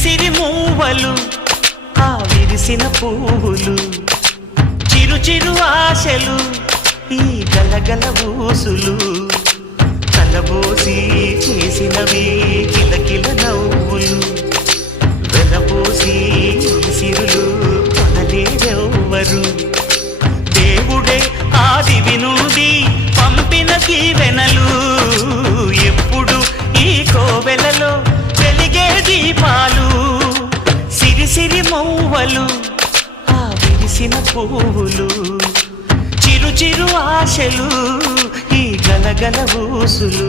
సిరి మూవలు ఆ విరిసిన పువ్వులు చిరు చిరు ఆశలు ఈ గలగల ఊసులు కలబోసి చేసినవి కిలకిల నవ్వులు వెలబోసి సిరులు కొనలేరెవ్వరు దేవుడే ఆదివి నుండి పంపిన దీవెనలు ఎప్పుడు ఈ కోవెలలో వెలిగే దీపాలు సిరి సిరి మౌవలు ఆ విరిసిన పువ్వులు చిరు చిరు ఆశలు ఈ గలగల ఊసులు